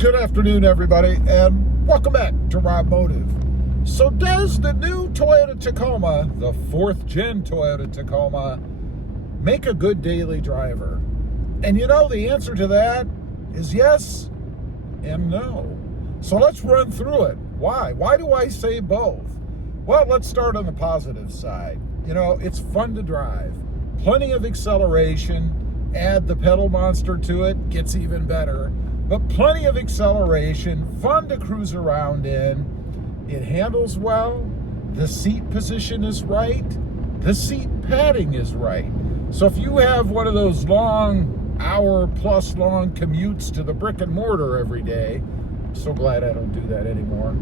Good afternoon, everybody, and welcome back to Robmotive. So does the new Toyota Tacoma, the 4th gen Toyota Tacoma, make a good daily driver? And you know, the answer to that is yes and no. So let's run through it. Why? Why do I say both? Well, let's start on the positive side. You know, it's fun to drive. Plenty of acceleration. Add the pedal monster to it, gets even better. But plenty of acceleration, fun to cruise around in. It handles well. The seat position is right. The seat padding is right. So if you have one of those long, hour-plus long commutes to the brick and mortar every day, I'm so glad I don't do that anymore,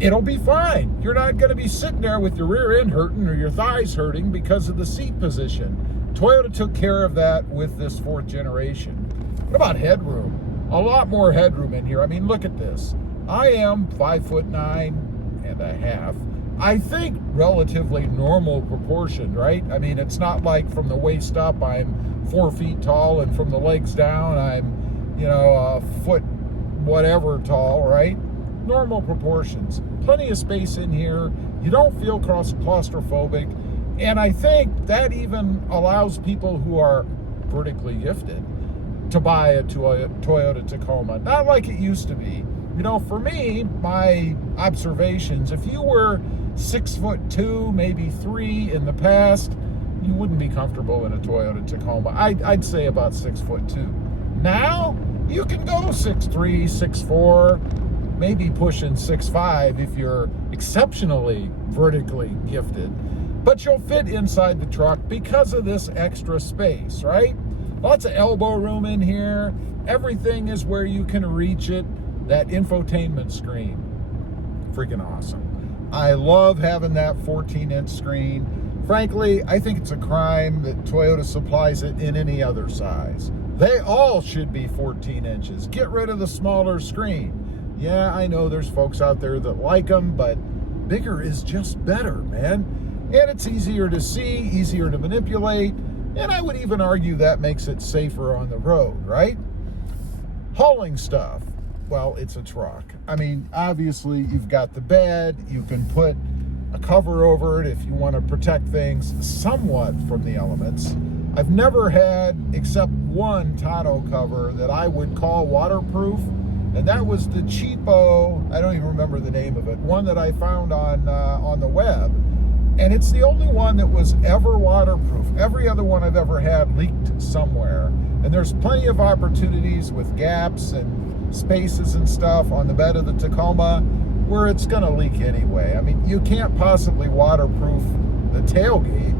it'll be fine. You're not going to be sitting there with your rear end hurting or your thighs hurting because of the seat position. Toyota took care of that with this 4th generation. What about headroom? A lot more headroom in here. I mean, look at this. I am 5'9.5". I think relatively normal proportion, right? I mean, it's not like from the waist up I'm 4 feet tall and from the legs down I'm, a foot whatever tall, right? Normal proportions. Plenty of space in here. You don't feel claustrophobic. And I think that even allows people who are vertically gifted to buy a Toyota Tacoma. Not like it used to be. You know, for me, my observations, if you were 6'2", maybe 3 in the past, you wouldn't be comfortable in a Toyota Tacoma. I'd say about 6'2". Now, you can go 6'3", 6'4", maybe pushing 6'5" if you're exceptionally vertically gifted. But you'll fit inside the truck because of this extra space, right? Lots of elbow room in here. Everything is where you can reach it. That infotainment screen, freaking awesome. I love having that 14-inch screen. Frankly, I think it's a crime that Toyota supplies it in any other size. They all should be 14 inches. Get rid of the smaller screen. Yeah, I know there's folks out there that like them, but bigger is just better, man. And it's easier to see, easier to manipulate. And I would even argue that makes it safer on the road, right? Hauling stuff. Well, it's a truck. I mean, obviously, you've got the bed. You can put a cover over it if you want to protect things somewhat from the elements. I've never had except one tonneau cover that I would call waterproof, and that was the cheapo, I don't even remember the name of it, one that I found on the web. And it's the only one that was ever waterproof. Every other one I've ever had leaked somewhere. And there's plenty of opportunities with gaps and spaces and stuff on the bed of the Tacoma where it's gonna leak anyway. I mean, you can't possibly waterproof the tailgate,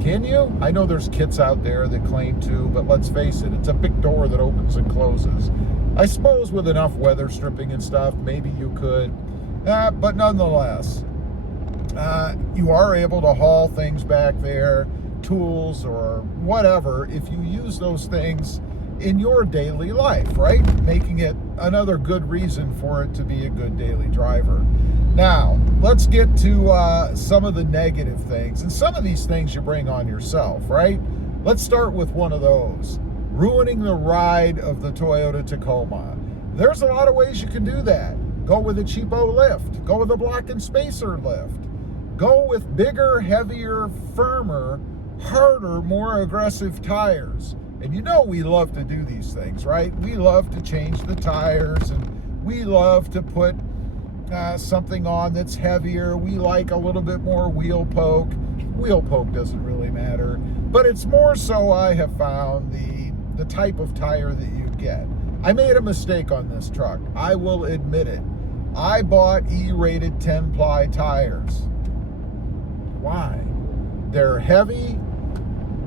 can you? I know there's kits out there that claim to, but let's face it, it's a big door that opens and closes. I suppose with enough weather stripping and stuff, maybe you could, but nonetheless, you are able to haul things back there, tools or whatever, if you use those things in your daily life, right? Making it another good reason for it to be a good daily driver. Now, let's get to some of the negative things. And some of these things you bring on yourself, right? Let's start with one of those. Ruining the ride of the Toyota Tacoma. There's a lot of ways you can do that. Go with a cheapo lift. Go with a block and spacer lift. Go with bigger, heavier, firmer, harder, more aggressive tires. And you know we love to do these things, right? We love to change the tires, and we love to put something on that's heavier. We like a little bit more wheel poke. Wheel poke doesn't really matter. But it's more so, I have found, the type of tire that you get. I made a mistake on this truck. I will admit it. I bought E-rated 10-ply tires. Why? They're heavy,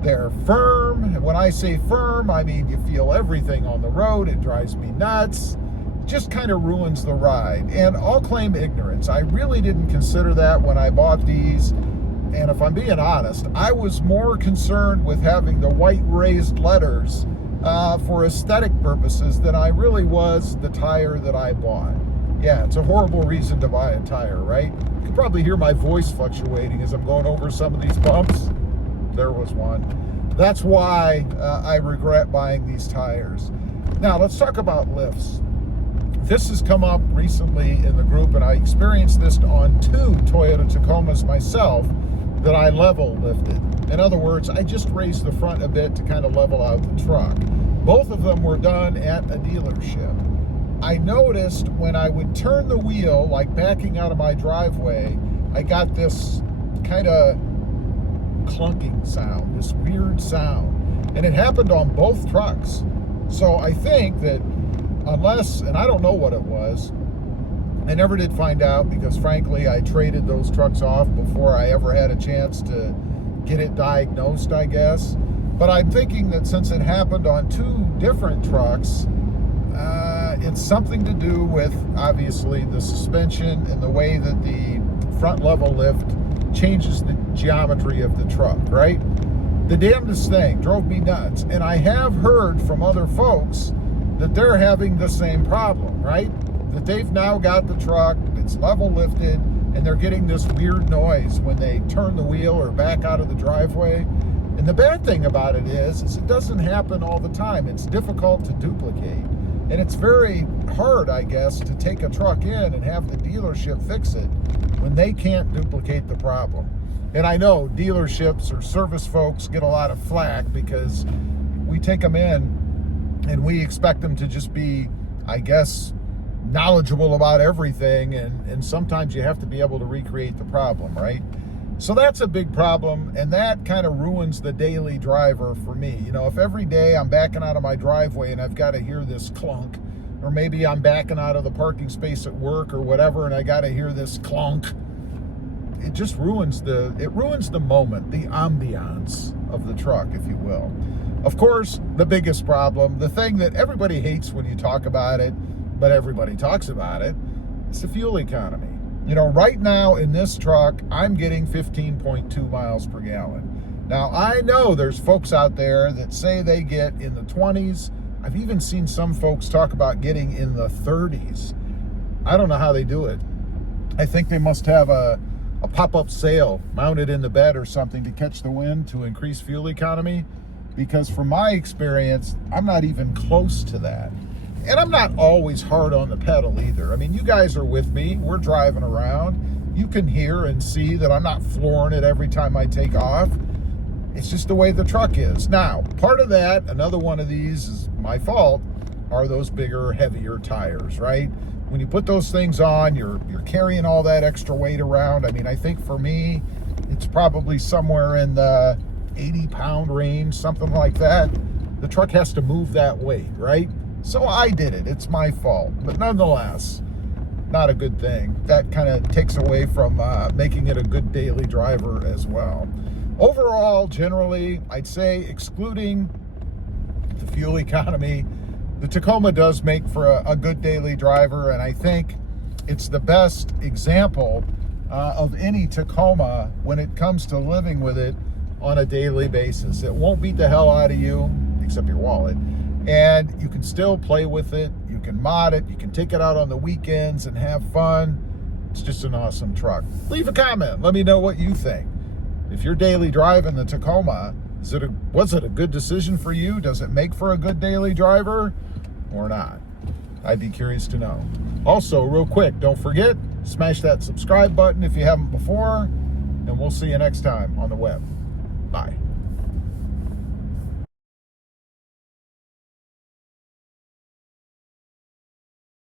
they're firm, and when I say firm, I mean you feel everything on the road. It drives me nuts. Just kind of ruins the ride. And I'll claim ignorance. I really didn't consider that when I bought these, and if I'm being honest, I was more concerned with having the white raised letters for aesthetic purposes than I really was the tire that I bought. Yeah, it's a horrible reason to buy a tire, right? You can probably hear my voice fluctuating as I'm going over some of these bumps. There was one. That's why I regret buying these tires. Now, let's talk about lifts. This has come up recently in the group, and I experienced this on 2 Toyota Tacomas myself that I level lifted. In other words, I just raised the front a bit to kind of level out the truck. Both of them were done at a dealership. I noticed when I would turn the wheel, like backing out of my driveway, I got this kind of clunking sound, this weird sound. And it happened on both trucks. So I think that unless, and I don't know what it was, I never did find out because frankly I traded those trucks off before I ever had a chance to get it diagnosed, I guess. But I'm thinking that since it happened on 2 different trucks, it's something to do with obviously the suspension and the way that the front level lift changes the geometry of the truck, right? The damnedest thing drove me nuts. And I have heard from other folks that they're having the same problem, right? That they've now got the truck, it's level lifted, and they're getting this weird noise when they turn the wheel or back out of the driveway. And the bad thing about it is it doesn't happen all the time. It's difficult to duplicate. And it's very hard, I guess, to take a truck in and have the dealership fix it when they can't duplicate the problem. And I know dealerships or service folks get a lot of flack because we take them in and we expect them to just be, I guess, knowledgeable about everything, and sometimes you have to be able to recreate the problem, right? So that's a big problem, and that kind of ruins the daily driver for me. You know, if every day I'm backing out of my driveway and I've got to hear this clunk, or maybe I'm backing out of the parking space at work or whatever and I got to hear this clunk, it just ruins the moment, the ambiance of the truck, if you will. Of course, the biggest problem, the thing that everybody hates when you talk about it, but everybody talks about it, is the fuel economy. You know, right now in this truck, I'm getting 15.2 miles per gallon. Now, I know there's folks out there that say they get in the 20s. I've even seen some folks talk about getting in the 30s. I don't know how they do it. I think they must have a pop-up sail mounted in the bed or something to catch the wind to increase fuel economy, because from my experience, I'm not even close to that. And I'm not always hard on the pedal either. I mean, you guys are with me. We're driving around. You can hear and see that I'm not flooring it every time I take off. It's just the way the truck is. Now, part of that, another one of these is my fault, are those bigger, heavier tires, right? When you put those things on, you're carrying all that extra weight around. I mean, I think for me, it's probably somewhere in the 80-pound range, something like that. The truck has to move that weight, right? So I did it. It's my fault. But nonetheless, not a good thing. That kind of takes away from making it a good daily driver as well. Overall, generally, I'd say excluding the fuel economy, the Tacoma does make for a good daily driver, and I think it's the best example of any Tacoma when it comes to living with it on a daily basis. It won't beat the hell out of you, except your wallet. And you can still play with it, you can mod it, you can take it out on the weekends and have fun. It's just an awesome truck. Leave a comment, let me know what you think. If you're daily driving the Tacoma, was it a good decision for you? Does it make for a good daily driver or not? I'd be curious to know. Also, real quick, don't forget, smash that subscribe button if you haven't before, and we'll see you next time on the web. Bye.